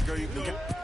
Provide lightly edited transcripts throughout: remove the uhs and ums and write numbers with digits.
like, girl, you can get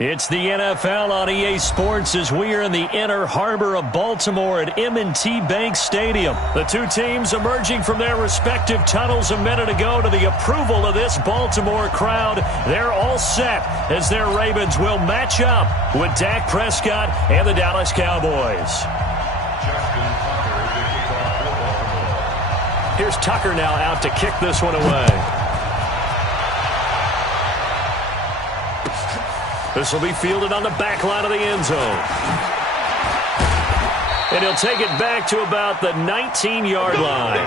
It's the NFL on EA Sports as we are in the inner harbor of Baltimore at M&T Bank Stadium. The two teams emerging from their respective tunnels a minute ago to the approval of this Baltimore crowd. They're all set as their Ravens will match up with Dak Prescott and the Dallas Cowboys. Here's Tucker now out to kick this one away. This will be fielded on the back line of the end zone. And he'll take it back to about the 19-yard line.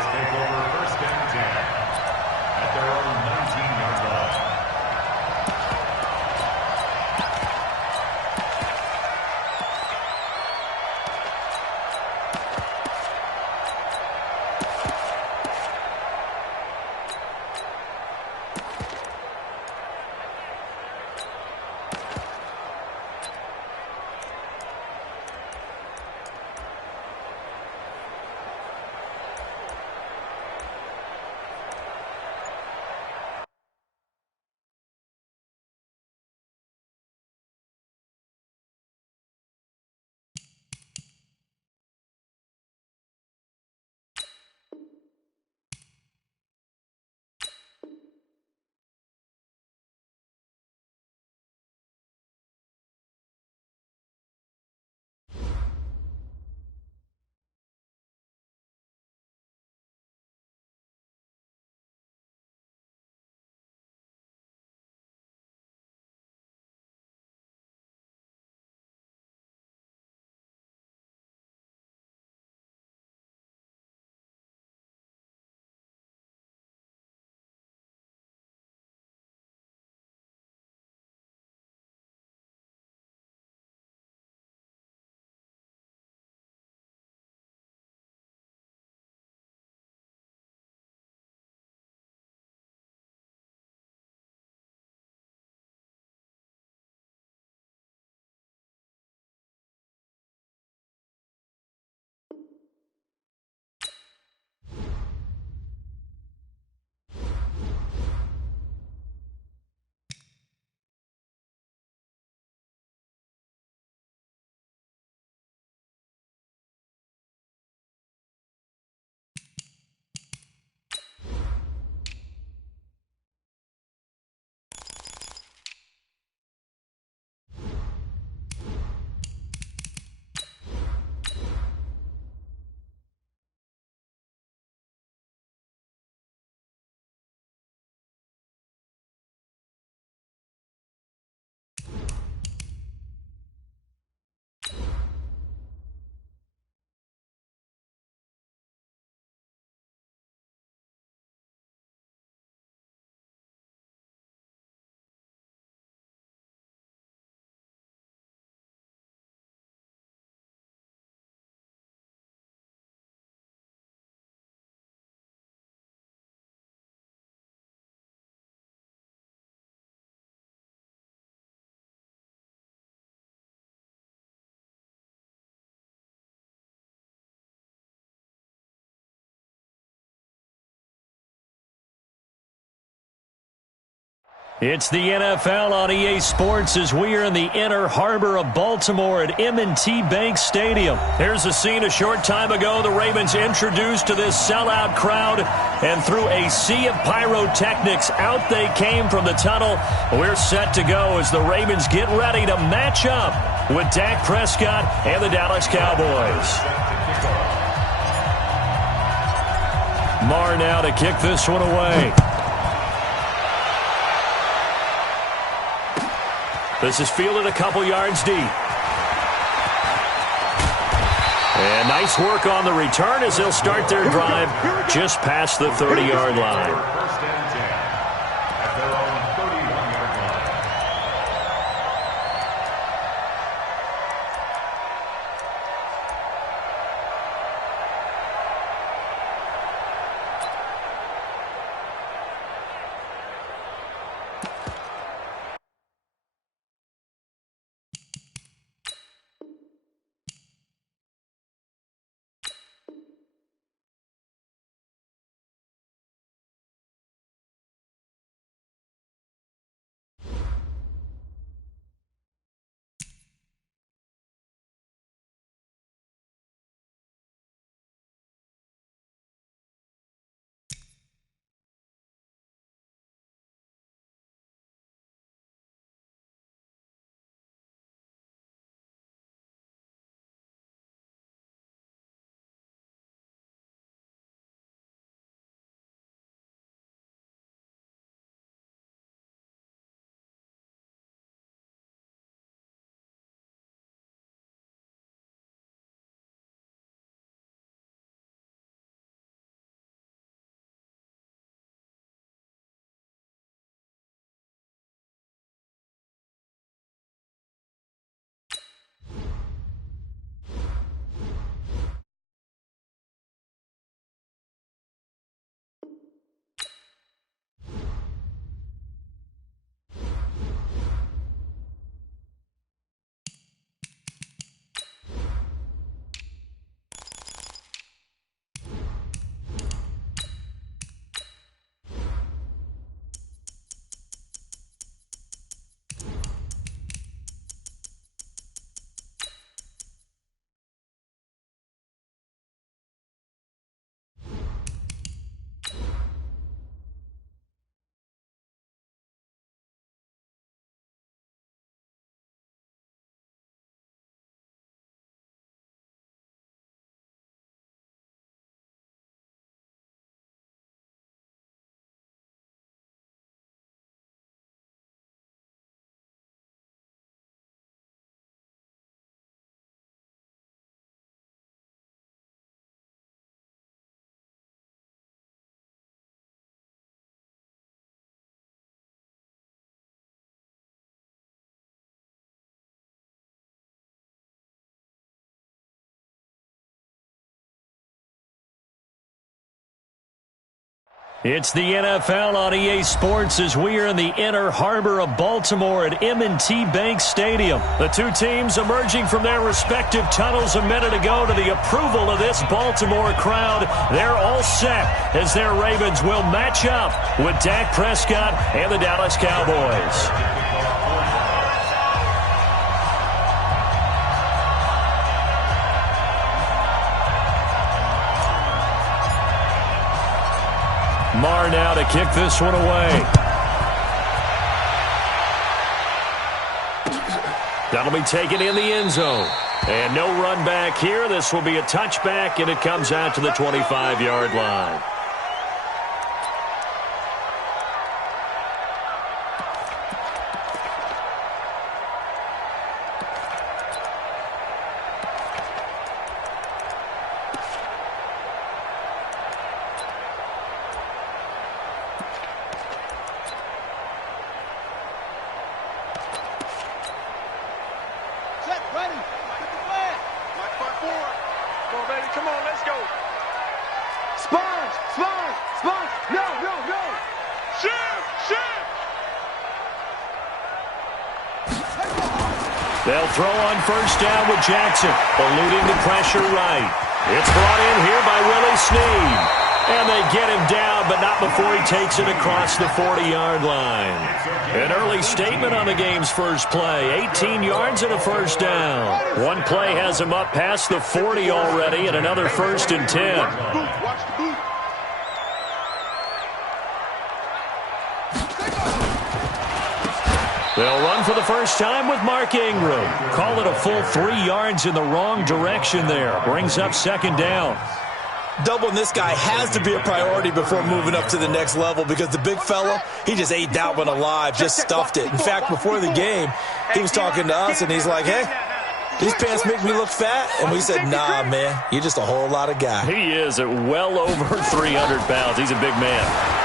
It's the NFL on EA Sports as we are in the inner harbor of Baltimore at M&T Bank Stadium. Here's a scene a short time ago. The Ravens introduced to this sellout crowd, and through a sea of pyrotechnics, out they came from the tunnel. We're set to go as the Ravens get ready to match up with Dak Prescott and the Dallas Cowboys. Marr now to kick this one away. This is fielded a couple yards deep. And nice work on the return as they'll start their drive just past the 30-yard line. It's the NFL on EA Sports as we are in the inner harbor of Baltimore at M&T Bank Stadium. The two teams emerging from their respective tunnels a minute ago to the approval of this Baltimore crowd. They're all set as their Ravens will match up with Dak Prescott and the Dallas Cowboys. Marr now to kick this one away. That'll be taken in the end zone. And no run back here. This will be a touchback, and it comes out to the 25-yard line. They'll throw on first down with Jackson, eluding the pressure right. It's brought in here by Willie Snead. And they get him down, but not before he takes it across the 40-yard line. An early statement on the game's first play. 18 yards and a first down. One play has him up past the 40 already, and another 1st and 10. They'll run for the first time with Mark Ingram. Call it a full 3 yards in the wrong direction there. Brings up 2nd down. Doubling this guy has to be a priority before moving up to the next level because the big fella, he just ate that one alive, just stuffed it. In fact, before the game, he was talking to us, and he's like, hey, these pants make me look fat. And we said, nah, man, you're just a whole lot of guy. He is at well over 300 pounds. He's a big man.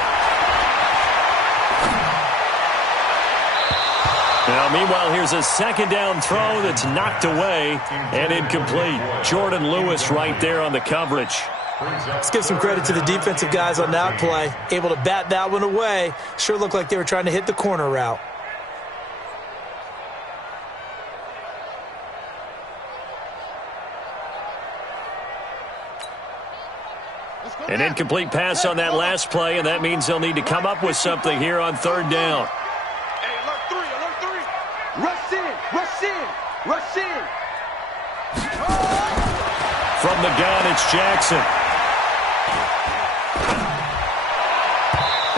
Now, meanwhile, here's a 2nd down throw that's knocked away and incomplete. Jordan Lewis right there on the coverage. Let's give some credit to the defensive guys on that play. Able to bat that one away. Sure looked like they were trying to hit the corner route. An incomplete pass on that last play, and that means they'll need to come up with something here on 3rd down. Rush in! Rush in! Rush in! From the gun, it's Jackson.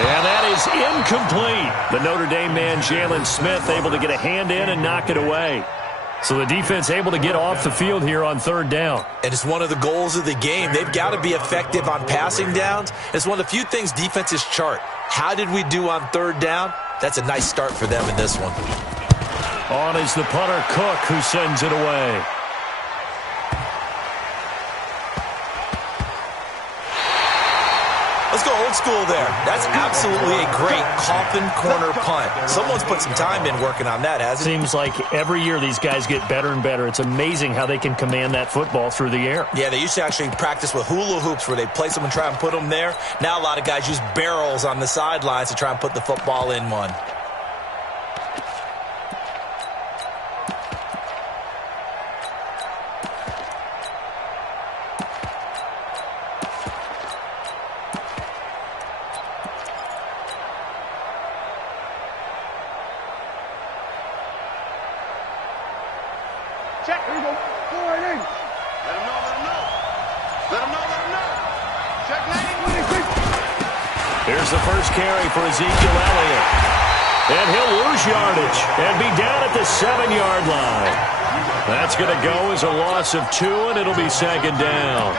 And that is incomplete. The Notre Dame man, Jalen Smith, able to get a hand in and knock it away. So the defense able to get off the field here on 3rd down. And it's one of the goals of the game. They've got to be effective on passing downs. It's one of the few things defenses chart. How did we do on 3rd down? That's a nice start for them in this one. On is the punter, Cook, who sends it away. Let's go old school there. That's absolutely a great coffin corner punt. Someone's put some time in working on that, hasn't it? Seems like every year these guys get better and better. It's amazing how they can command that football through the air. Yeah, they used to actually practice with hula hoops where they'd place them and try and put them there. Now a lot of guys use barrels on the sidelines to try and put the football in one. Check. Here we go. 4 and 8. Let him know. Let him know. Let him know. Let him know. Check 9. Here's the first carry for Ezekiel Elliott. And he'll lose yardage and be down at the 7-yard line. That's going to go as a loss of 2, and it'll be 2nd down.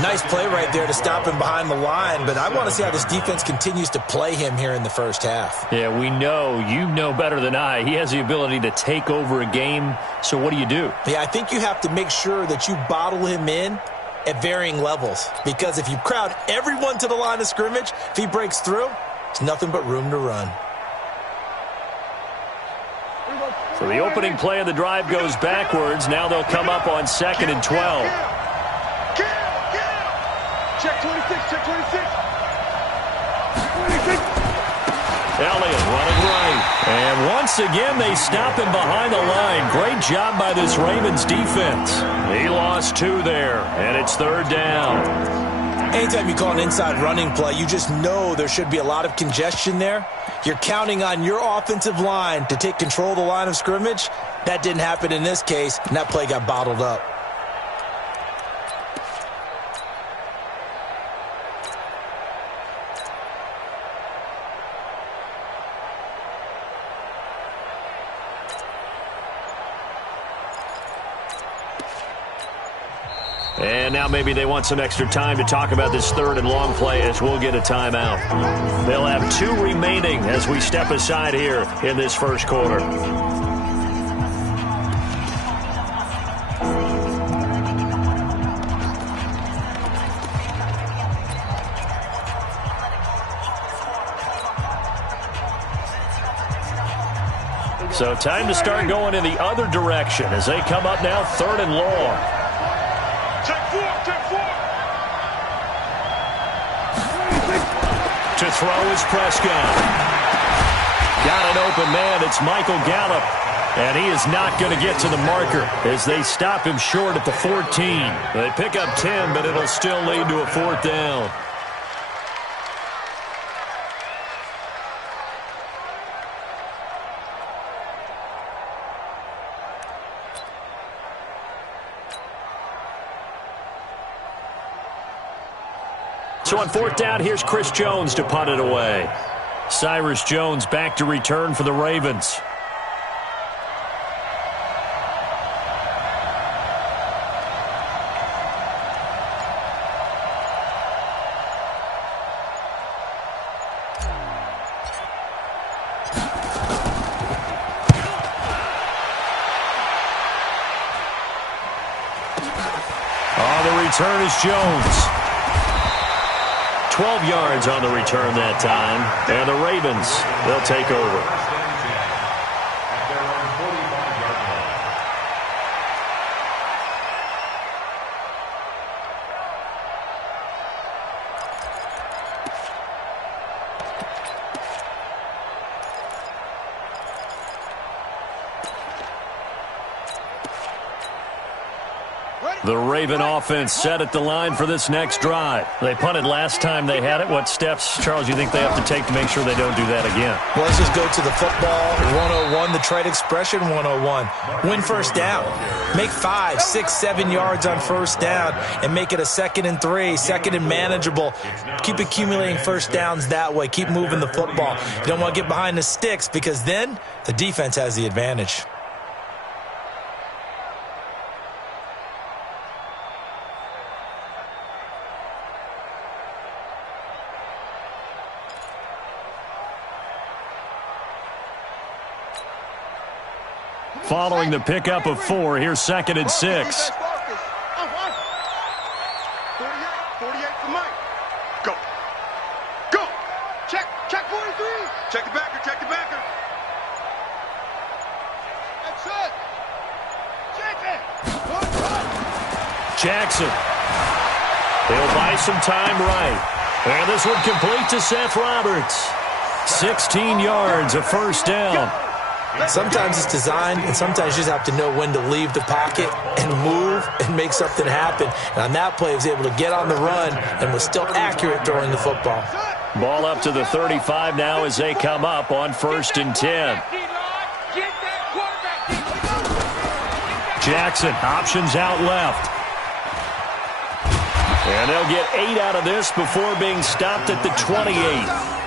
Nice play right there to stop him behind the line, but I want to see how this defense continues to play him here in the first half. Yeah, we know. You know better than I. He has the ability to take over a game, so what do you do? Yeah, I think you have to make sure that you bottle him in at varying levels, because if you crowd everyone to the line of scrimmage, if he breaks through, there's nothing but room to run. So the opening play of the drive goes backwards. Now they'll come up on 2nd and 12. Check 26. Check 26. Elliott running right. And once again, they stop him behind the line. Great job by this Ravens defense. He lost 2 there, and it's 3rd down. Anytime you call an inside running play, you just know there should be a lot of congestion there. You're counting on your offensive line to take control of the line of scrimmage. That didn't happen in this case, and that play got bottled up. And now maybe they want some extra time to talk about this 3rd and long play as we'll get a timeout. They'll have 2 remaining as we step aside here in this first quarter. So time to start going in the other direction as they come up now 3rd and long. To throw is Prescott. Got an open man. It's Michael Gallup. And he is not going to get to the marker as they stop him short at the 14. They pick up 10, but it'll still lead to a 4th down. So on 4th down, here's Chris Jones to punt it away. Cyrus Jones back to return for the Ravens. On the return is Jones. 12 yards on the return that time. And the Ravens, they'll take over. The Raven offense set at the line for this next drive. They punted last time they had it. What steps, Charles, you think they have to take to make sure they don't do that again? Well, let's just go to the football 101, the trade expression 101. Win first down. Make 5, 6, 7 yards on first down and make it a 2nd and 3, 2nd and manageable. Keep accumulating first downs that way. Keep moving the football. You don't want to get behind the sticks because then the defense has the advantage. Following the pickup of 4, here's 2nd and 6. 48 for Mike. Go. Go. Check 43. Check the backer, check the backer. That's it. Check it. Jackson. He'll buy some time right. And this one complete to Seth Roberts. 16 yards, a first down. Sometimes it's designed, and sometimes you just have to know when to leave the pocket and move and make something happen. And on that play, he was able to get on the run and was still accurate throwing the football. Ball up to the 35 now as they come up on 1st and 10. Jackson, options out left. And they'll get 8 out of this before being stopped at the 28.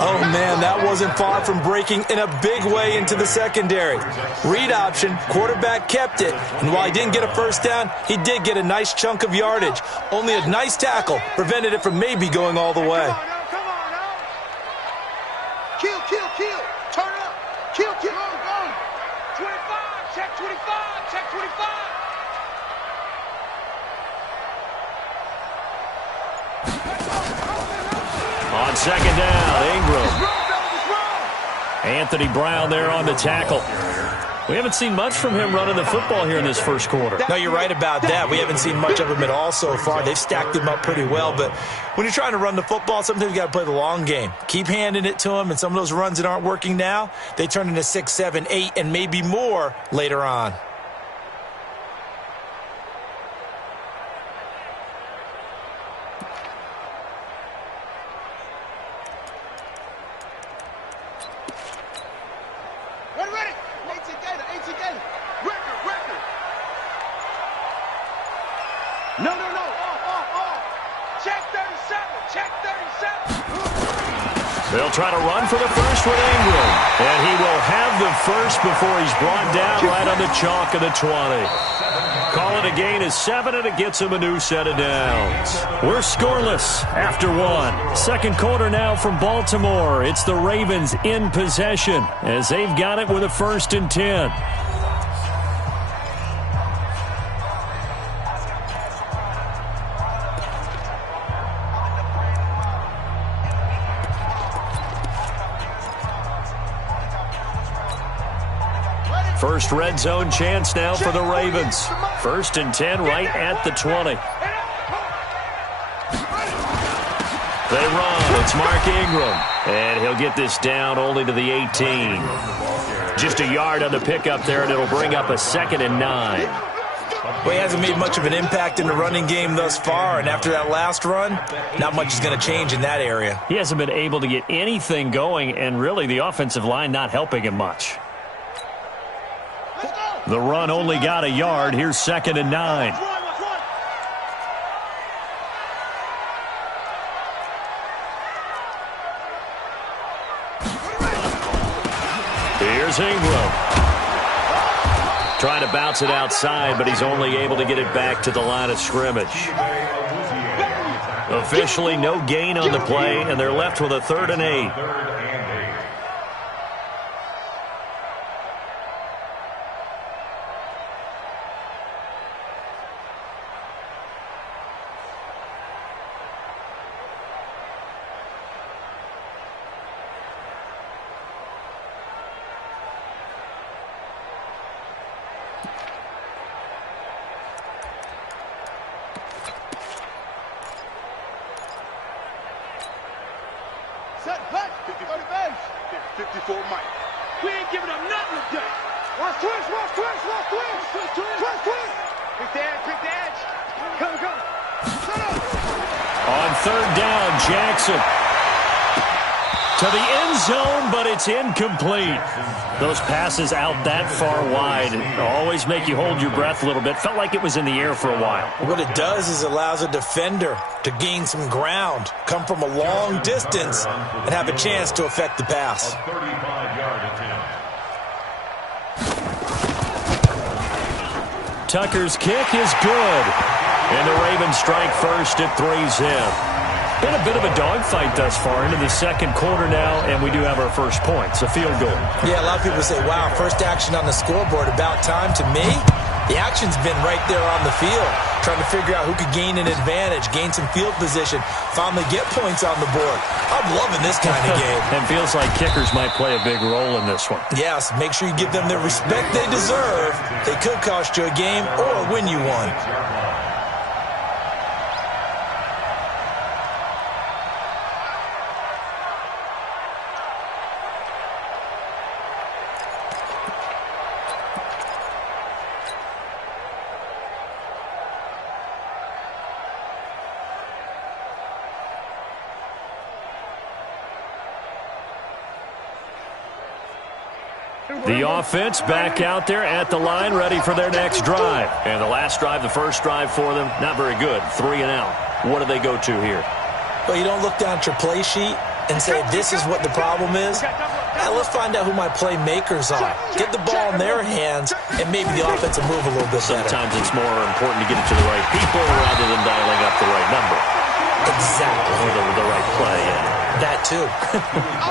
Oh, man, that wasn't far from breaking in a big way into the secondary. Read option, quarterback kept it, and while he didn't get a first down, he did get a nice chunk of yardage. Only a nice tackle prevented it from maybe going all the way. Come on now. Kill. Turn up. Kill. Go. 25. Check 25. Check 25. On 2nd down, Ingram. Anthony Brown there on the tackle. We haven't seen much from him running the football here in this first quarter. No, you're right about that. We haven't seen much of him at all so far. They've stacked him up pretty well. But when you're trying to run the football, sometimes you got to play the long game. Keep handing it to him, and some of those runs that aren't working now, they turn into 6, 7, 8, and maybe more later on. They'll try to run for the first with Ingram. And he will have the first before he's brought down right on the chalk of the 20. Call it a gain of 7, and it gets him a new set of downs. We're scoreless after 1. Second quarter now from Baltimore. It's the Ravens in possession as they've got it with a 1st and 10. First red zone chance now for the Ravens. 1st and 10 right at the 20. They run. It's Mark Ingram. And he'll get this down only to the 18. Just a yard on the pickup there, and it'll bring up a 2nd and 9. Well, he hasn't made much of an impact in the running game thus far, and after that last run, not much is going to change in that area. He hasn't been able to get anything going, and really the offensive line not helping him much. The run only got a yard. Here's 2nd and 9. Here's Ingram. Trying to bounce it outside, but he's only able to get it back to the line of scrimmage. Officially no gain on the play, and they're left with a 3rd and 8. Set back. 54 Mike. We ain't giving up nothing today. Watch twist, watch twist, watch twist. Twist, twist. Pick the edge. Come. Set up. On 3rd down, Jackson. To the end zone, but it's incomplete. Those passes out that far wide always make you hold your breath a little bit. Felt like it was in the air for a while. What it does is it allows a defender to gain some ground, come from a long distance, and have a chance to affect the pass. Tucker's kick is good. And the Ravens strike first at 3-zip. Been a bit of a dogfight thus far into the second quarter now, and we do have our first points, a field goal. Yeah, a lot of people say, wow, first action on the scoreboard, about time. To me, the action's been right there on the field, trying to figure out who could gain an advantage, gain some field position, finally get points on the board. I'm loving this kind of game. And feels like kickers might play a big role in this one. Yes, make sure you give them the respect they deserve. They could cost you a game or win you one. The offense back out there at the line, ready for their next drive. And the last drive, the first drive for them, not very good. 3 and out. What do they go to here? Well, you don't look down at your play sheet and say, this is what the problem is. Let's find out who my playmakers are. Get the ball in their hands, and maybe the offense will move a little bit better. Sometimes it's more important to get it to the right people rather than dialing up the right number. Exactly. Or the right play, yeah. That, too.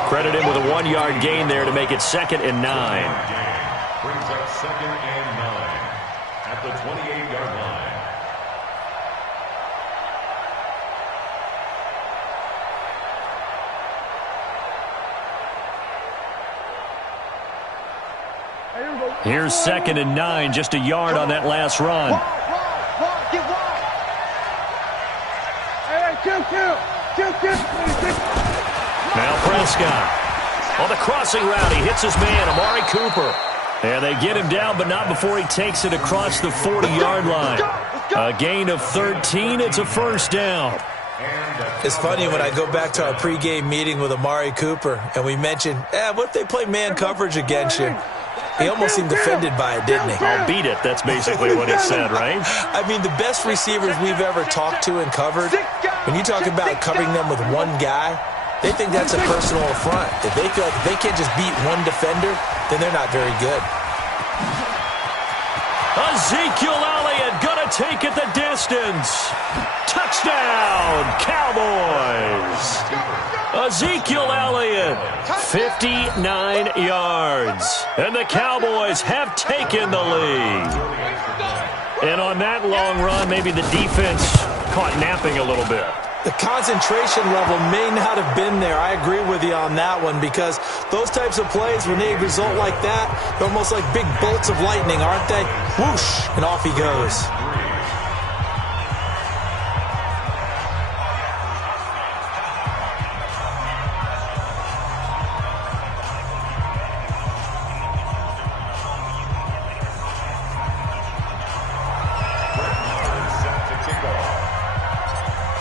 Credit him with a 1-yard gain there to make it 2nd and 9. Brings up 2nd and 9 at the 28-yard line. Here's 2nd and 9, just a yard on that last run. Get wide. Hey, Now Prescott. On the crossing route, he hits his man, Amari Cooper. And they get him down, but not before he takes it across the 40-yard line. A gain of 13. It's a first down. It's funny when I go back to our pregame meeting with Amari Cooper, and we mentioned, what if they play man coverage against you? He almost seemed offended by it, didn't he? I'll beat it. That's basically what he said, right? I mean, the best receivers we've ever talked to and covered, when you talk about covering them with one guy, they think that's a personal affront. If they feel like if they can't just beat one defender, then they're not very good. Ezekiel Elliott gonna take it the distance. Touchdown, Cowboys. Ezekiel Elliott, 59 yards. And the Cowboys have taken the lead. And on that long run, maybe the defense caught napping a little bit. The concentration level may not have been there. I agree with you on that one, because those types of plays, when they result like that, they're almost like big bolts of lightning, aren't they? Whoosh, and off he goes.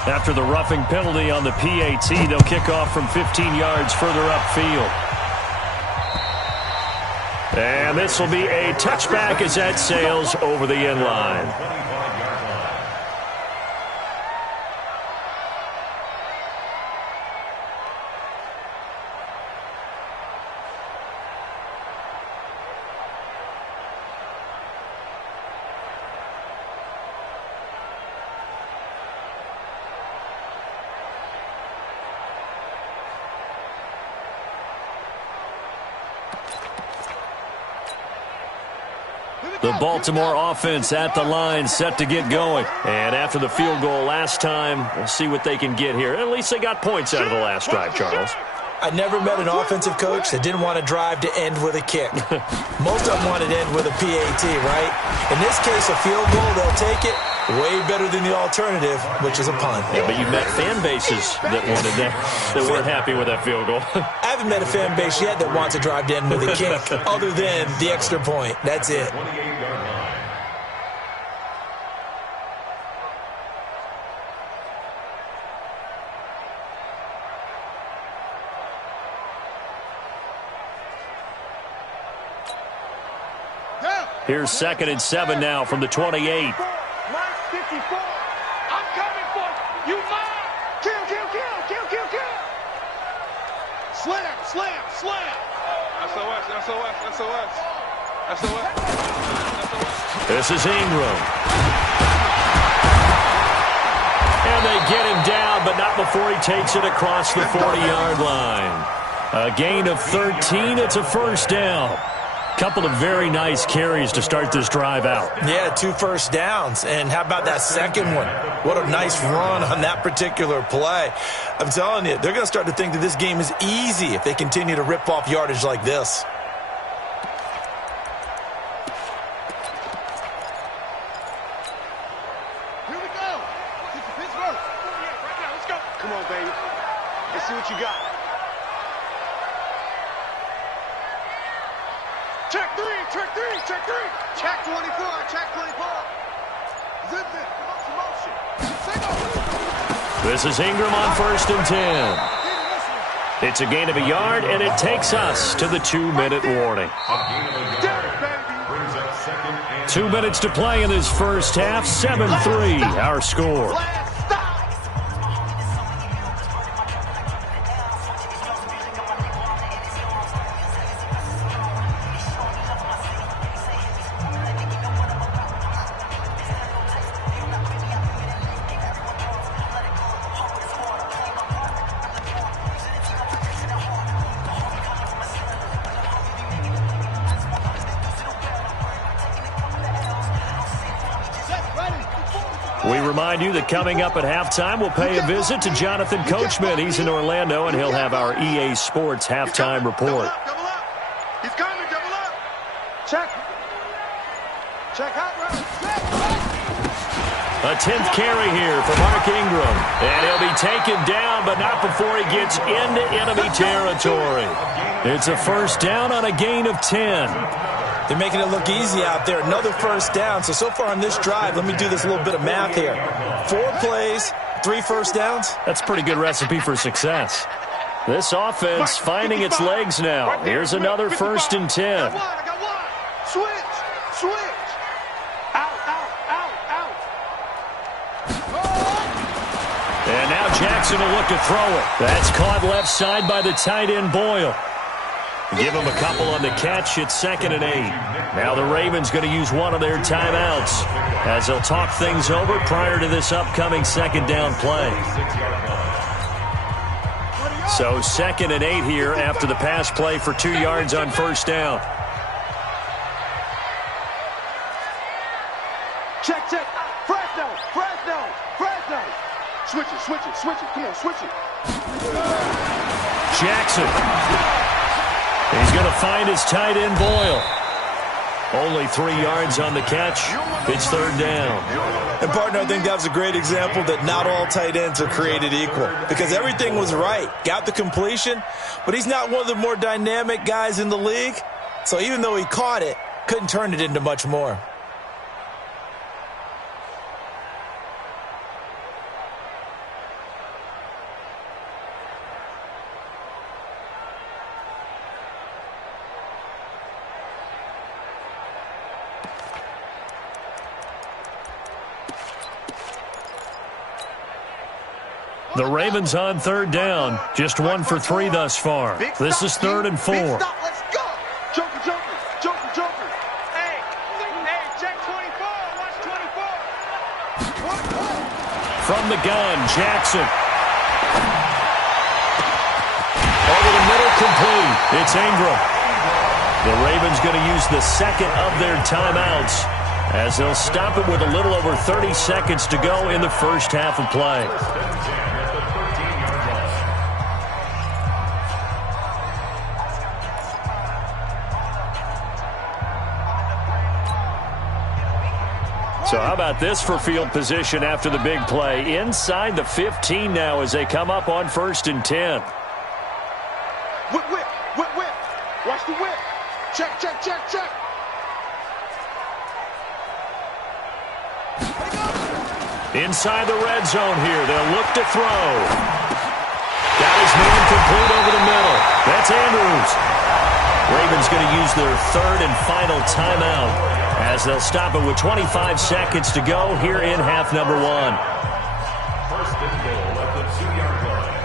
After the roughing penalty on the PAT, they'll kick off from 15 yards further upfield. And this will be a touchback as that sails over the end line. The Baltimore offense at the line, set to get going. And after the field goal last time, we'll see what they can get here. At least they got points out of the last drive, Charles. I never met an offensive coach that didn't want to drive to end with a kick. Most of them wanted to end with a PAT, right? In this case, a field goal, they'll take it. Way better than the alternative, which is a punt. Yeah, but you met fan bases that wanted that weren't happy with that field goal. I haven't met a fan base yet that wants to drive to end with a kick, other than the extra point. That's it. 28-yard line. Here's 2nd and 7 now from the 28. Line 54. I'm coming for you. You mine. Kill. Slam. SOS. This is Ingram. And they get him down, but not before he takes it across the 40-yard line. A gain of 13. It's a first down. Couple of very nice carries to start this drive out. Yeah, 2 first downs. And how about that second one? What a nice run on that particular play. I'm telling you, they're going to start to think that this game is easy if they continue to rip off yardage like this. Here we go. Pittsburgh. Right now, let's go. Come on, baby. Let's see what you got. Check three. Check 24. Zip it. Motion. This is Ingram on 1st and 10. It's a gain of a yard, and it takes us to the 2-minute warning. 2 minutes to play in this first half. 7-3, our score. We remind you that coming up at halftime, we'll pay a visit to Jonathan Coachman. He's in Orlando, and he'll have our EA Sports halftime report. Double up. He's coming. Double up. Check. A 10th carry here for Mark Ingram. And he'll be taken down, but not before he gets into enemy territory. It's a first down on a gain of 10. They're making it look easy out there. Another first down. So far on this drive, let me do this little bit of math here. 4 plays, 3 first downs. That's a pretty good recipe for success. This offense finding its legs now. Here's another 1st and 10. I got one. Switch. Out. And now Jackson will look to throw it. That's caught left side by the tight end Boyle. Give him a couple on the catch. It's 2nd and 8. Now the Ravens going to use one of their timeouts as they'll talk things over prior to this upcoming 2nd down play. So 2nd and 8 here after the pass play for 2 yards on 1st down. Check. Fresno. Switch it. Come on, switch it. Jackson. He's going to find his tight end Boyle. Only 3 yards on the catch. It's 3rd down. And, partner, I think that was a great example that not all tight ends are created equal because everything was right. Got the completion, but he's not one of the more dynamic guys in the league. So even though he caught it, couldn't turn it into much more. The Ravens on 3rd down. Just 1 for 3 thus far. This is 3rd and 4. Let's go. Joker. Hey, check 24. Watch 24. From the gun, Jackson. Over the middle, complete. It's Ingram. The Ravens going to use the 2nd of their timeouts as they'll stop it with a little over 30 seconds to go in the first half of play. So how about this for field position after the big play? Inside the 15 now as they come up on 1st and 10. Whip. Watch the whip. Check. Inside the red zone here. They'll look to throw. Got his man complete over the middle. That's Andrews. Ravens going to use their 3rd and final timeout as they'll stop it with 25 seconds to go here in half number 1. 1st and goal at the 2-yard line.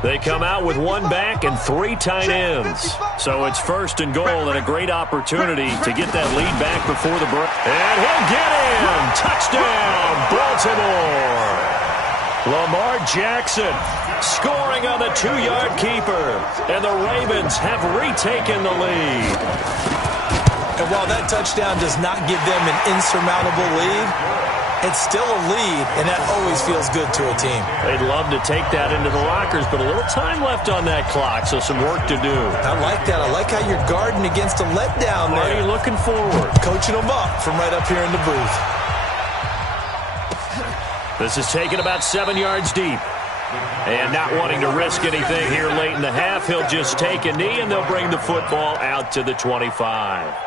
They come out with 1 back and 3 tight ends. So it's 1st and goal and a great opportunity to get that lead back before the break. And he'll get in. Touchdown, Baltimore. Lamar Jackson scoring on the 2-yard keeper. And the Ravens have retaken the lead. And while that touchdown does not give them an insurmountable lead, it's still a lead, and that always feels good to a team. They'd love to take that into the lockers, but a little time left on that clock, so some work to do. I like that. I like how you're guarding against a letdown there. Marty looking forward. Coaching them up from right up here in the booth. This is taken about 7 yards deep. And not wanting to risk anything here late in the half, he'll just take a knee, and they'll bring the football out to the 25.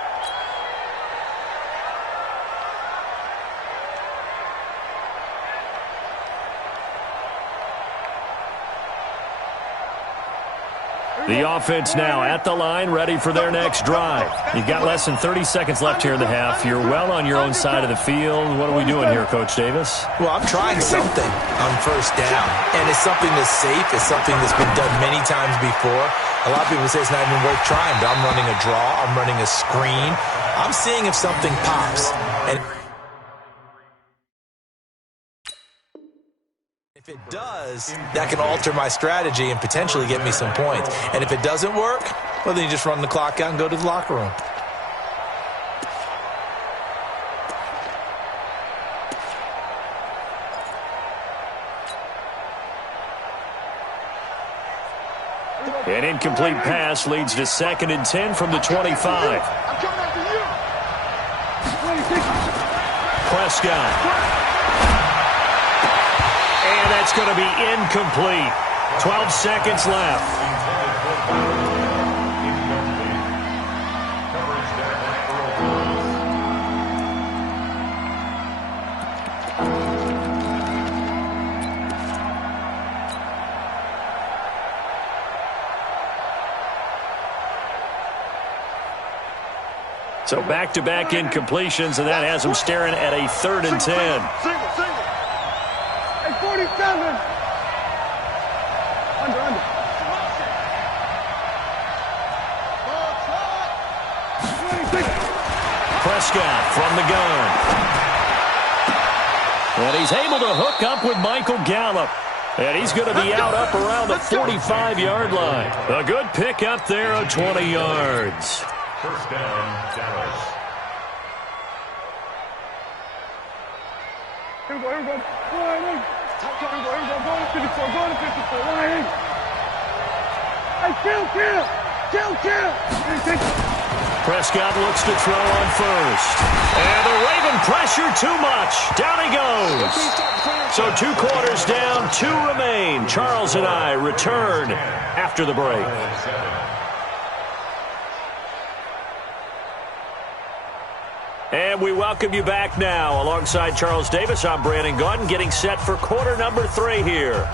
The offense now at the line, ready for their next drive. You've got less than 30 seconds left here in the half. You're well on your own side of the field. What are we doing here, Coach Davis? Well, I'm trying something on 1st down, and it's something that's safe. It's something that's been done many times before. A lot of people say it's not even worth trying, but I'm running a draw. I'm running a screen. I'm seeing if something pops. And if it does, that can alter my strategy and potentially get me some points. And if it doesn't work, well, then you just run the clock out and go to the locker room. An incomplete pass leads to 2nd and 10 from the 25. I'm coming after you. Prescott. And that's going to be incomplete. 12 seconds left. So back-to-back incompletions, and that has him staring at a 3rd and 10. Single. Hey, 47. Under. Prescott from the gun. And he's able to hook up with Michael Gallup. And he's going to be out up around the 45-yard line. A good pick up there of 20 yards. First down, Dallas. Here we go. Go ahead. Go to 54. Line. Hey, kill. Prescott looks to throw on first. And the Raven pressure too much. Down he goes. So 2 quarters down, 2 remain. Charles and I return after the break. And we welcome you back now. Alongside Charles Davis, I'm Brandon Gaudin, getting set for quarter number 3 here.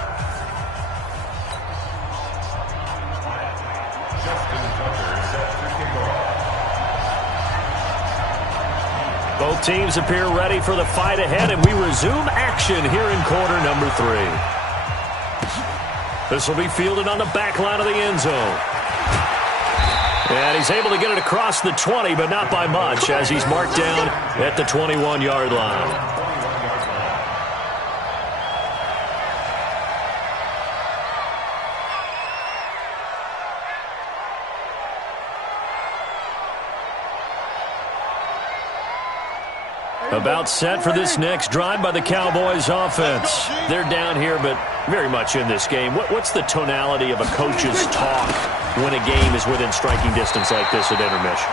Both teams appear ready for the fight ahead, and we resume action here in quarter number 3. This will be fielded on the back line of the end zone. And he's able to get it across the 20, but not by much, as he's marked down at the 21-yard line. About set for this next drive by the Cowboys offense. They're down here, but very much in this game. What's the tonality of a coach's talk when a game is within striking distance like this at intermission?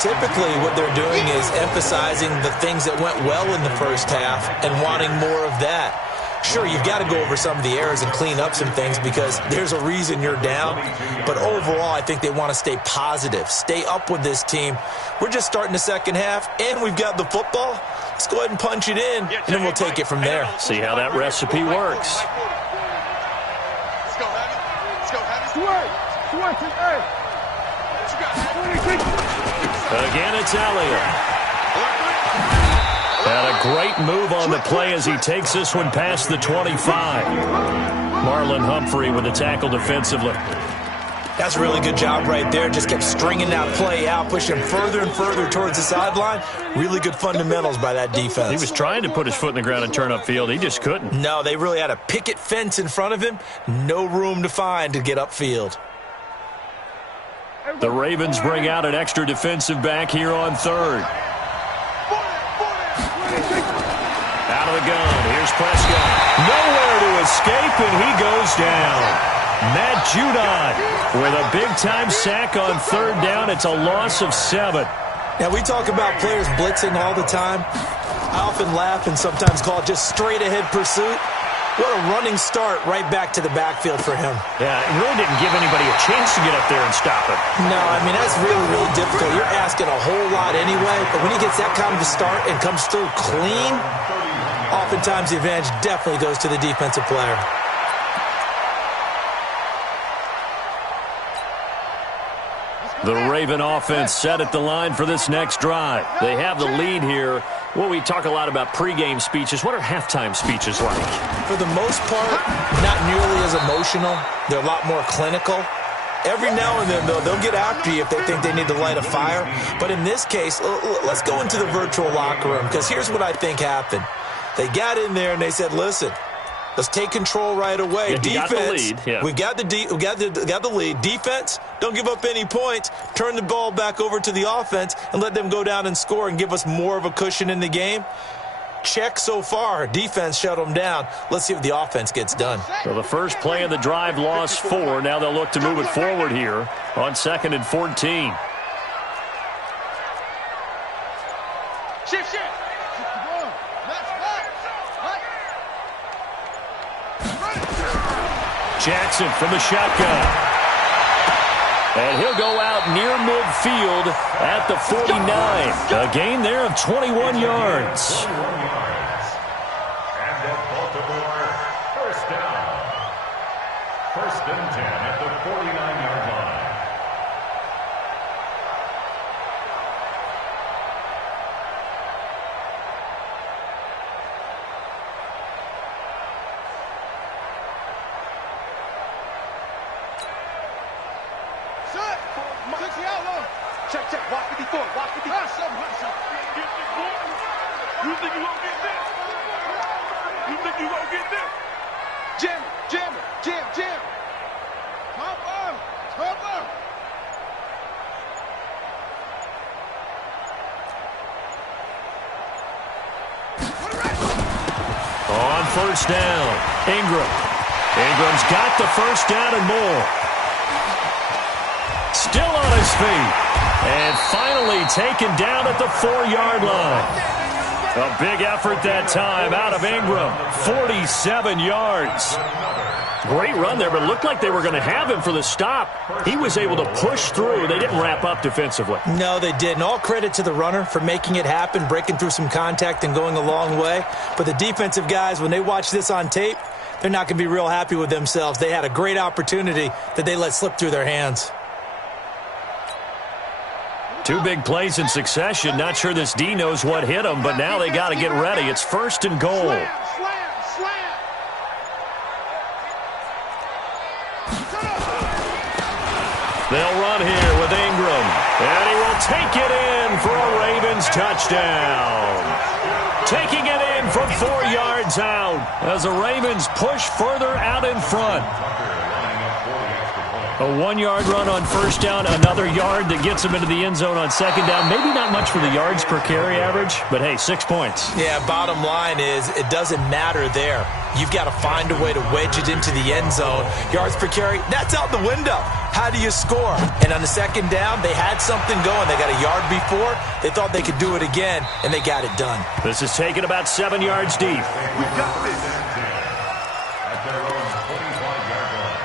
Typically, what they're doing is emphasizing the things that went well in the first half and wanting more of that. Sure, you've got to go over some of the errors and clean up some things because there's a reason you're down. But overall, I think they want to stay positive, stay up with this team. We're just starting the second half, and we've got the football. Let's go ahead and punch it in, and then we'll take it from there. See how that recipe works. Let's go, Heavy. Again, it's Elliott. And a great move on the play as he takes this one past the 25. Marlon Humphrey with the tackle defensively. That's a really good job right there. Just kept stringing that play out, pushing further and further towards the sideline. Really good fundamentals by that defense. He was trying to put his foot in the ground and turn upfield. He just couldn't. No, they really had a picket fence in front of him. No room to find to get upfield. The Ravens bring out an extra defensive back here on third. Out of the gun. Here's Prescott. Nowhere to escape, and he goes down. Matt Judon with a big-time sack on third down. It's a loss of 7. Now, we talk about players blitzing all the time. I often laugh and sometimes call it just straight-ahead pursuit. What a running start right back to the backfield for him. Yeah, it really didn't give anybody a chance to get up there and stop it. No, I mean, that's really, really difficult. You're asking a whole lot anyway, but when he gets that kind of a start and comes through clean, oftentimes the advantage definitely goes to the defensive player. The Raven offense set at the line for this next drive. They have the lead here. Well, we talk a lot about pregame speeches. What are halftime speeches like? For the most part, not nearly as emotional. They're a lot more clinical. Every now and then, though, they'll get after you if they think they need to light a fire. But in this case, let's go into the virtual locker room, because here's what I think happened. They got in there and they said, listen, let's take control right away. Yeah, defense, got the lead. Yeah. we got the lead. Defense, don't give up any points. Turn the ball back over to the offense and let them go down and score and give us more of a cushion in the game. check so far. Defense shut them down. Let's see if the offense gets done. So the first play of the drive lost 4. Now they'll look to move it forward here on 2nd and 14. Shift. Jackson from the shotgun. And he'll go out near midfield at the 49. A gain there of 21 yards. And the Baltimore first down. 1st and 10 at the 49-yard line. Check. Watch 54. Watch 54. You think you gonna get this? You think you gonna get this? Jam. Cover. On 1st down, Ingram. Ingram's got the 1st down and more. Still on his feet. And finally taken down at the 4-yard line. A big effort that time out of Ingram. 47 yards. Great run there, but it looked like they were going to have him for the stop. He was able to push through. They didn't wrap up defensively. No, they didn't. All credit to the runner for making it happen, breaking through some contact and going a long way. But the defensive guys, when they watch this on tape, they're not going to be real happy with themselves. They had a great opportunity that they let slip through their hands. 2 big plays in succession. Not sure this D knows what hit him, but now they got to get ready. It's 1st and goal. Slam. They'll run here with Ingram. And he will take it in for a Ravens touchdown. Taking it in from 4 yards out as the Ravens push further out in front. A 1-yard run on 1st down, another yard that gets him into the end zone on 2nd down. Maybe not much for the yards per carry average, but hey, 6 points. Yeah, bottom line is it doesn't matter there. You've got to find a way to wedge it into the end zone. Yards per carry, that's out the window. How do you score? And on the 2nd down, they had something going. They got a yard before. They thought they could do it again, and they got it done. This is taken about 7 yards deep. We got this. At their own 25-yard line.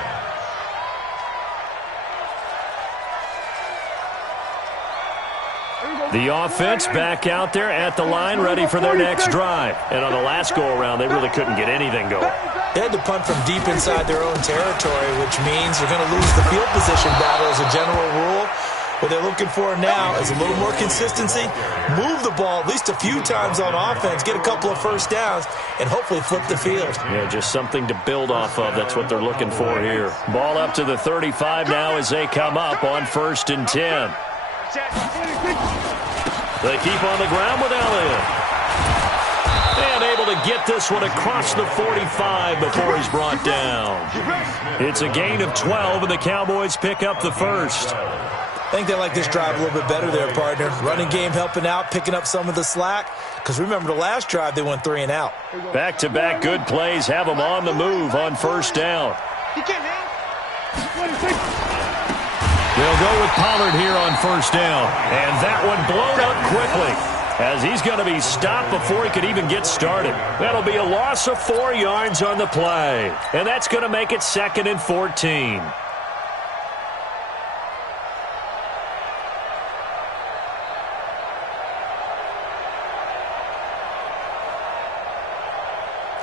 The offense back out there at the line, ready for their next drive. And on the last go-around, they really couldn't get anything going. They had to punt from deep inside their own territory, which means they're going to lose the field position battle as a general rule. What they're looking for now is a little more consistency, move the ball at least a few times on offense, get a couple of 1st downs, and hopefully flip the field. Yeah, just something to build off of. That's what they're looking for here. Ball up to the 35 now as they come up on 1st and 10. They keep on the ground with Elliott. And able to get this one across the 45 before he's brought down. It's a gain of 12, and the Cowboys pick up the 1st. I think they like this drive a little bit better there, partner. Running game helping out, picking up some of the slack. Because remember, the last drive, they went 3 and out. Back-to-back good plays have them on the move on 1st down. They'll go with Pollard here on 1st down. And that one blown up quickly as he's going to be stopped before he could even get started. That'll be a loss of 4 yards on the play. And that's going to make it 2nd and 14.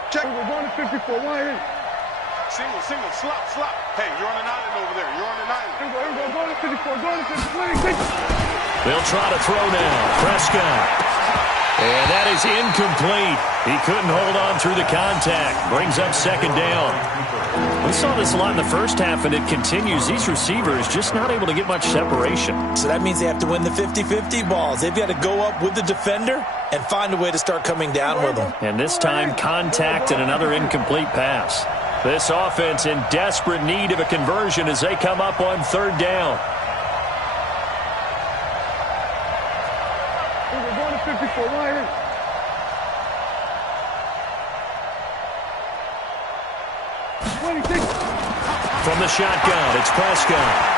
Check. We're going to 54. Why is it? Single, slop. Hey, you're on an island over there. You're on an island. Here we go. Going to 54. Going to 54. They'll try to throw now. Prescott. And that is incomplete. He couldn't hold on through the contact. Brings up 2nd down. We saw this a lot in the first half, and it continues. These receivers just not able to get much separation. So that means they have to win the 50-50 balls. They've got to go up with the defender and find a way to start coming down with them. And this time, contact and another incomplete pass. This offense in desperate need of a conversion as they come up on 3rd down. We're going to 54. Why is it? From the shotgun, it's Prescott.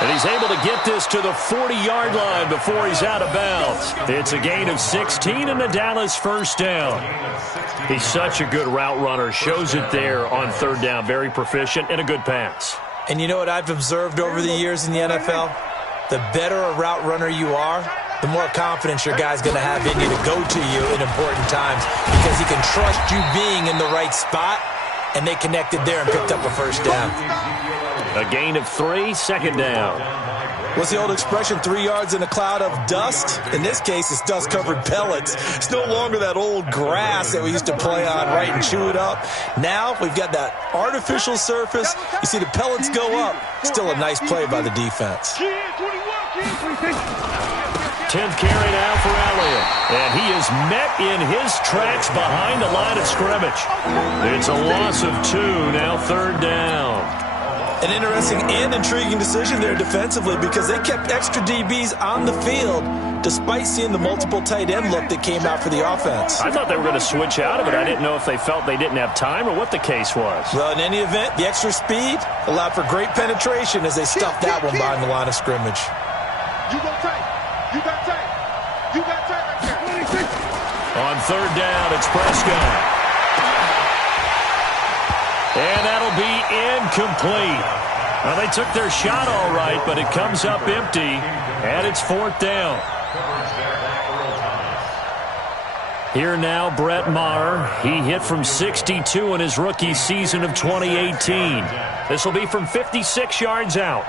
And he's able to get this to the 40-yard line before he's out of bounds. It's a gain of 16 and the Dallas first down. He's such a good route runner. Shows it there on third down. Very proficient and a good pass. And you know what I've observed over the years in the NFL? The better a route runner you are, the more confidence your guy's going to have in you to go to you in important times because he can trust you being in the right spot, and they connected there and picked up a first down. A gain of 3, second down. What's the old expression, 3 yards in a cloud of dust? In this case, it's dust-covered pellets. It's no longer that old grass that we used to play on, right, and chew it up. Now we've got that artificial surface. You see the pellets go up. Still a nice play by the defense. 10th carry now for Elliott. And he is met in his tracks behind the line of scrimmage. It's a loss of 2, now third down. An interesting and intriguing decision there defensively because they kept extra DBs on the field despite seeing the multiple tight end look that came out for the offense. I thought they were going to switch out of it. I didn't know if they felt they didn't have time or what the case was. Well, in any event, the extra speed allowed for great penetration as they stuffed that one behind the line of scrimmage. You go tight. You got tight. You got tight right there. On third down, it's Prescott. And that'll be incomplete. Well, they took their shot all right, but it comes up empty, and it's fourth down. Here now, Brett Maher. He hit from 62 in his rookie season of 2018. This will be from 56 yards out.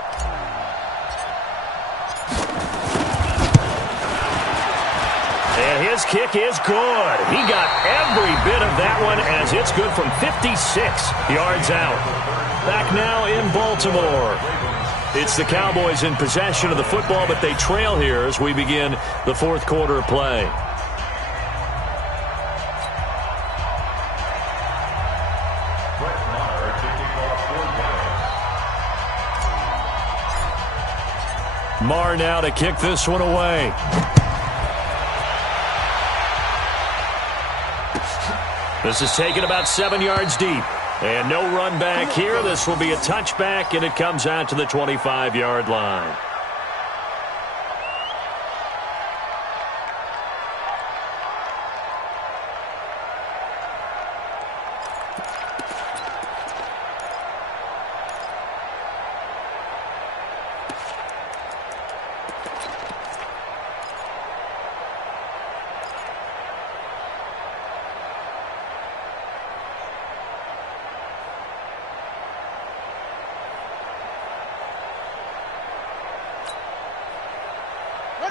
And his kick is good. He got every bit of that one as it's good from 56 yards out. Back now in Baltimore. It's the Cowboys in possession of the football, but they trail here as we begin the fourth quarter of play. Maher now to kick this one away. This is taken about 7 yards deep. And no run back here. This will be a touchback, and it comes out to the 25-yard line.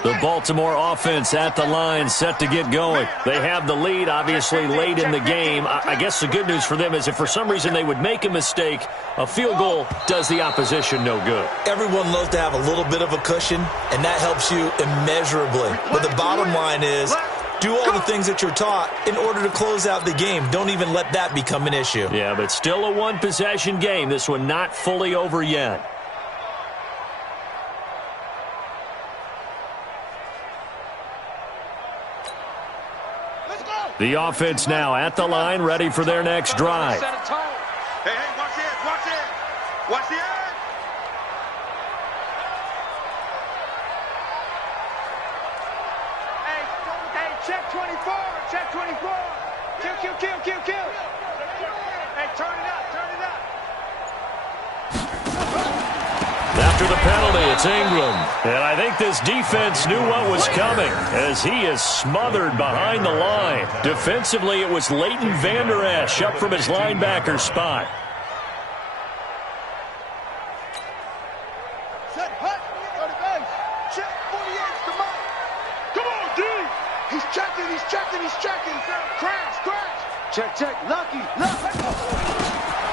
The Baltimore offense at the line, set to get going. They have the lead, obviously, late in the game. I guess the good news for them is if for some reason they would make a mistake, a field goal does the opposition no good. Everyone loves to have a little bit of a cushion, and that helps you immeasurably. But the bottom line is, do all the things that you're taught in order to close out the game. Don't even let that become an issue. Yeah, but still a one-possession game. This one not fully over yet. The offense now at the line, ready for their next drive. Hey, watch it, watch it. Watch the edge. Hey, check 24, check 24. Kill. Hey, turn it up. After the penalty, it's Ingram. And I think this defense knew what was coming as he is smothered behind the line. Defensively, it was Leighton Vander Esch up from his linebacker spot. Set, hut, go to base. Check, 48's the mark. Come on, D. He's checking. Crash. Check. Lucky.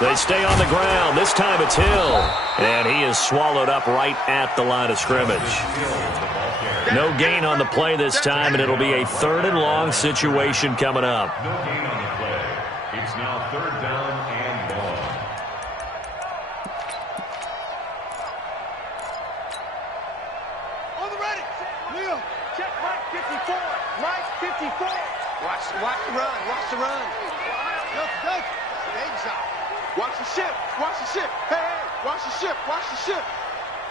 They stay on the ground. This time it's Hill. And he is swallowed up right at the line of scrimmage. No gain on the play this time, and it'll be a third and long situation coming up. No gain on the play. It's now third down and long. On the ready. Leo. Check Mike 54. Watch the run. Go. Watch the ship. Watch the ship. Hey, hey. Watch the ship. Watch the ship.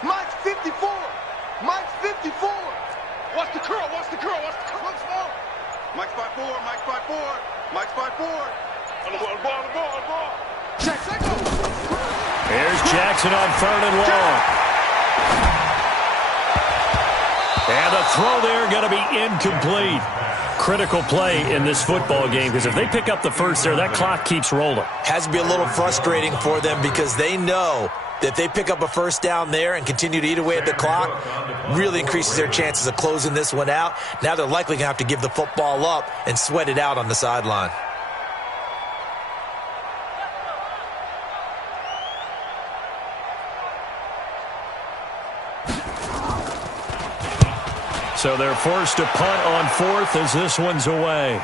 Mike's 54. Mike's 54. Watch the curl. Watch the curl. Watch the curl. Look small. Mike's 5'4". Mike's 5'4". Mike's 5'4". On the ball. On the ball. On the ball. On the ball. Check. Go. Here's Jackson on 3rd and long. And the throw there going to be incomplete. Critical play in this football game, because if they pick up the first there, that clock keeps rolling. Has to be a little frustrating for them because they know that if they pick up a first down there and continue to eat away at the clock, really increases their chances of closing this one out. Now they're likely going to have to give the football up and sweat it out on the sideline. So they're forced to punt on 4th as this one's away.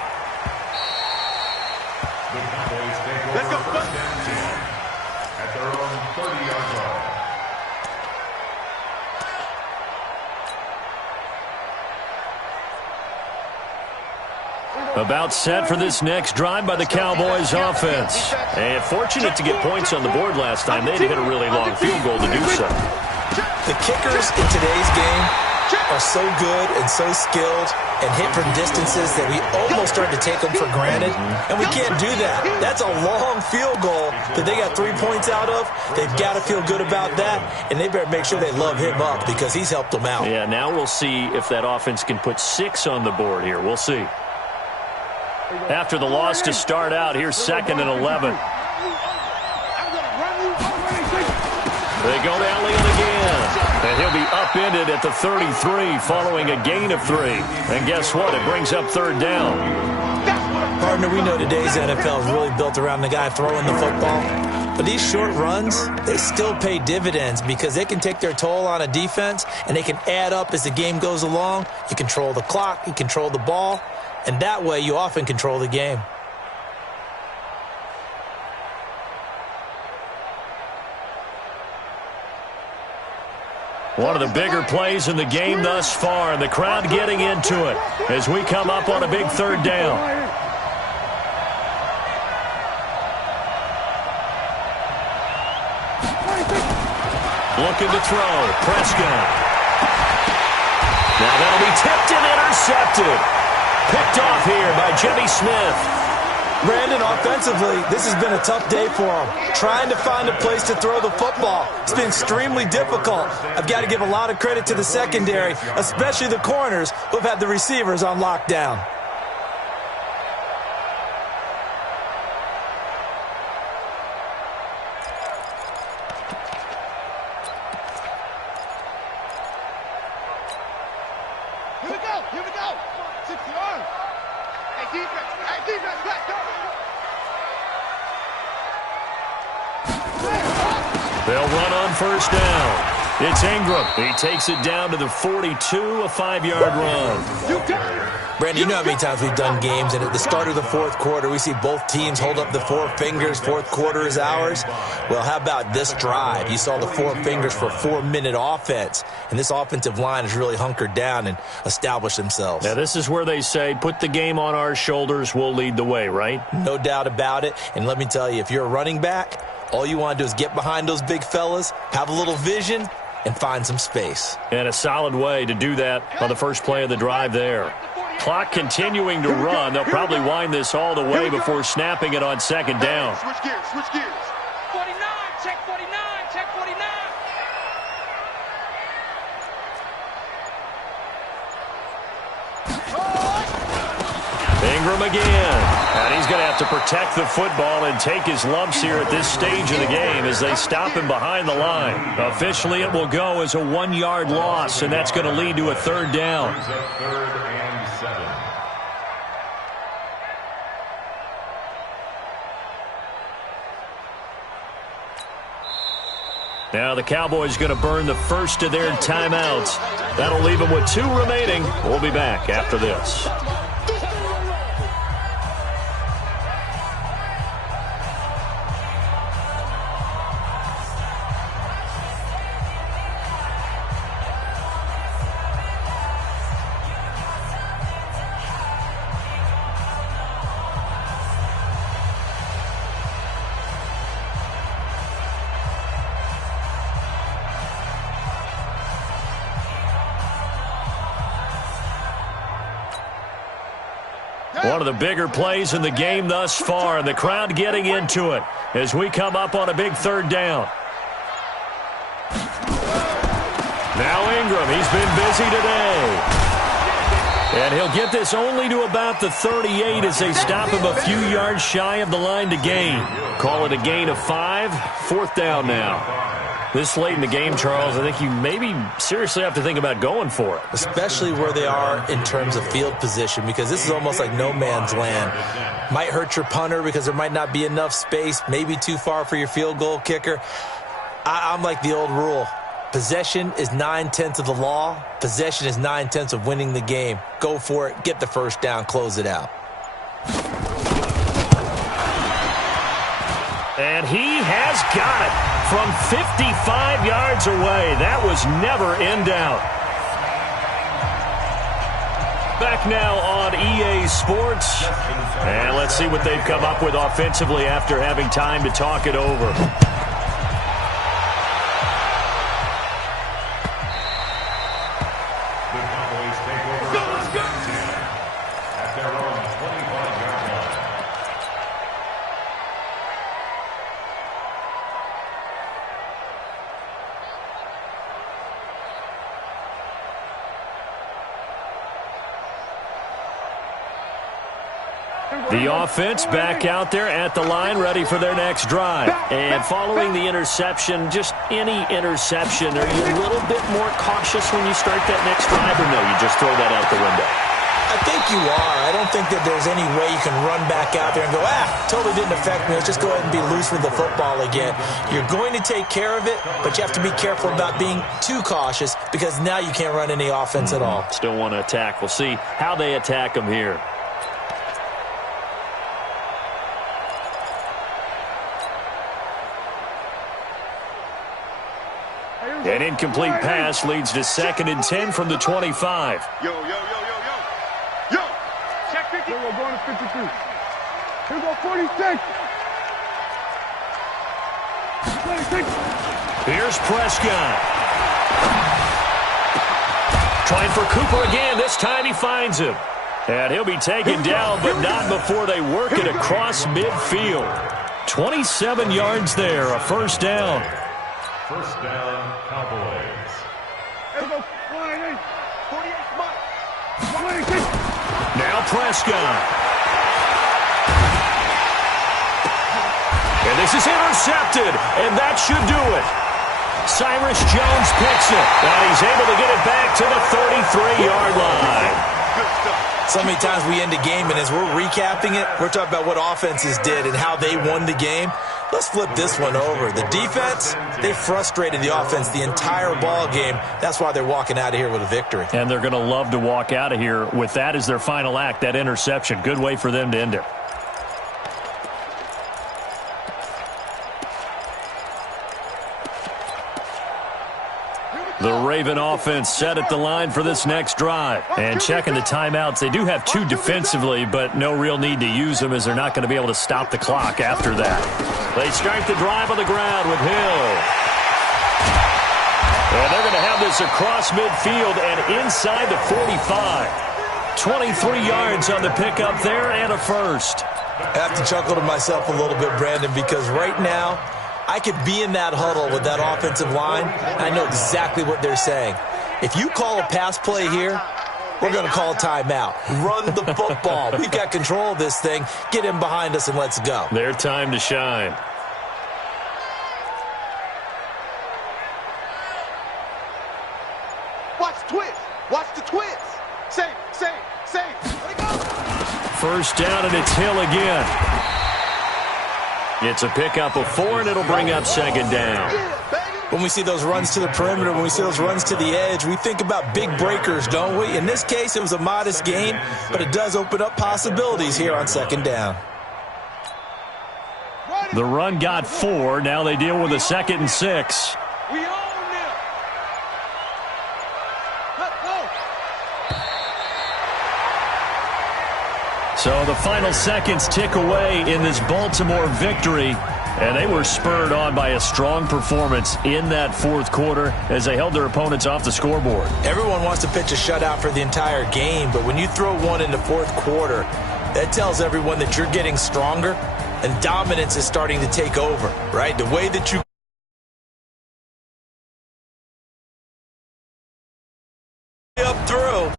The Cowboys take over first and 10 at their own 30-yard line. About set for this next drive by the Cowboys offense. And fortunate to get points on the board last time. They had to hit a really long field goal to do so. The kickers in today's game are so good and so skilled and hit from distances that we almost start to take them for granted, and we can't do that. That's a long field goal that they got 3 points out of. They've got to feel good about that, and they better make sure they love him up because he's helped them out. Yeah, now we'll see if that offense can put 6 on the board here. We'll see. After the loss to start out, here's 2nd and 11. They go to Elliott again. And he'll be upended at the 33 following a gain of 3. And guess what? It brings up 3rd down. Partner, we know today's NFL is really built around the guy throwing the football. But these short runs, they still pay dividends because they can take their toll on a defense and they can add up as the game goes along. You control the clock, you control the ball, and that way you often control the game. One of the bigger plays in the game thus far, and the crowd getting into it as we come up on a big 3rd down. Looking to throw. Prescott. Now that'll be tipped and intercepted. Picked off here by Jimmy Smith. Brandon, offensively, this has been a tough day for him. Trying to find a place to throw the football. It's been extremely difficult. I've got to give a lot of credit to the secondary, especially the corners who have had the receivers on lockdown. Here we go. 60 yards. Hey, defense, let's go. They'll run on 1st down. It's Ingram. He takes it down to the 42, a 5-yard run. Brandon, you know how many times we've done games, and at the start of the 4th quarter, we see both teams hold up the 4 fingers. 4th quarter is ours. Well, how about this drive? You saw the 4 fingers for a 4-minute offense, and this offensive line has really hunkered down and established themselves. Now, this is where they say, put the game on our shoulders, we'll lead the way, right? No doubt about it, and let me tell you, if you're a running back, all you want to do is get behind those big fellas, have a little vision, and find some space. And a solid way to do that on the first play of the drive there. Clock continuing to run. They'll probably wind this all the way before snapping it on 2nd down. Switch gears. 49, check 49, check 49. Ingram again. And he's going to have to protect the football and take his lumps here at this stage of the game as they stop him behind the line. Officially, it will go as a 1-yard loss, and that's going to lead to a 3rd down. Brings up 3rd and 7. Now the Cowboys going to burn the first of their timeouts. That'll leave them with 2 remaining. We'll be back after this. One of the bigger plays in the game thus far, and the crowd getting into it as we come up on a big third down. Now Ingram, he's been busy today. And he'll get this only to about the 38 as they stop him a few yards shy of the line to gain. Call it a gain of 5. 4th down now. This late in the game, Charles, I think you maybe seriously have to think about going for it. Especially where they are in terms of field position, because this is almost like no man's land. Might hurt your punter because there might not be enough space, maybe too far for your field goal kicker. I'm like the old rule. Possession is 9/10 of the law. Possession is 9/10 of winning the game. Go for it. Get the first down. Close it out. And he has got it from 55 yards away. That was never in doubt. Back now on EA Sports. And let's see what they've come up with offensively after having time to talk it over. The offense back out there at the line, ready for their next drive. And following the interception, just any interception, are you a little bit more cautious when you start that next drive, or no, you just throw that out the window? I think you are. I don't think that there's any way you can run back out there and go, totally didn't affect me. Let's just go ahead and be loose with the football again. You're going to take care of it, but you have to be careful about being too cautious because now you can't run any offense at all. Still want to attack. We'll see how they attack them here. An incomplete pass leads to 2nd and 10 from the 25. Yo. Check 50. Here we go, going to 52. Here we go, 46. 26. Here's Prescott. Trying for Cooper again. This time he finds him. And he'll be taken down, but not before they work it across midfield. 27 yards there, a first down. First down, Cowboys. Now Prescott. And this is intercepted, and that should do it. Cyrus Jones picks it, and he's able to get it back to the 33-yard line. So many times we end a game, and as we're recapping it, we're talking about what offenses did and how they won the game. Let's flip this one over. The defense, they frustrated the offense the entire ball game. That's why they're walking out of here with a victory. And they're going to love to walk out of here with that as their final act, that interception. Good way for them to end it. The Raven offense set at the line for this next drive. And checking the timeouts, they do have 2 defensively, but no real need to use them as they're not going to be able to stop the clock after that. They start the drive on the ground with Hill. And they're going to have this across midfield and inside the 45. 23 yards on the pickup there and a first. I have to chuckle to myself a little bit, Brandon, because right now, I could be in that huddle with that offensive line, and I know exactly what they're saying. If you call a pass play here, we're going to call a timeout. Run the football. We've got control of this thing. Get in behind us and let's go. Their time to shine. Watch the twist. Watch the twist. Save. Let it go. First down, and it's Hill again. It's a pickup of 4, and it'll bring up 2nd down. When we see those runs to the perimeter, when we see those runs to the edge, we think about big breakers, don't we? In this case, it was a modest gain, but it does open up possibilities here on 2nd down. The run got 4. Now they deal with a 2nd and 6. We own them. Let's go. So the final seconds tick away in this Baltimore victory. And they were spurred on by a strong performance in that 4th quarter as they held their opponents off the scoreboard. Everyone wants to pitch a shutout for the entire game, but when you throw one in the 4th quarter, that tells everyone that you're getting stronger and dominance is starting to take over, right? The way that you up through.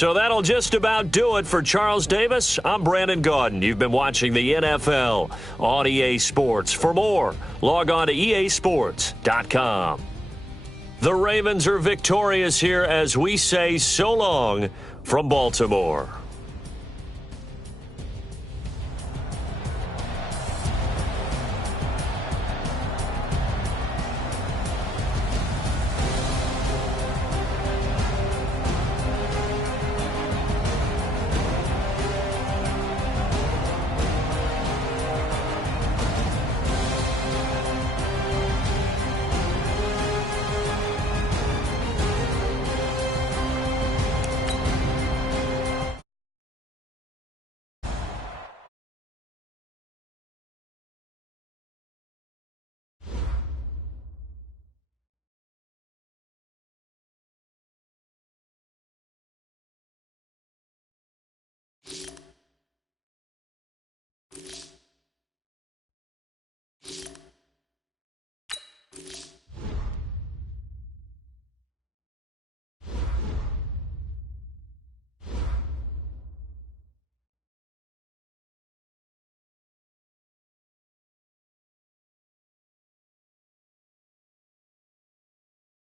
So that'll just about do it for Charles Davis. I'm Brandon Gaudin. You've been watching the NFL on EA Sports. For more, log on to easports.com. The Ravens are victorious here as we say so long from Baltimore.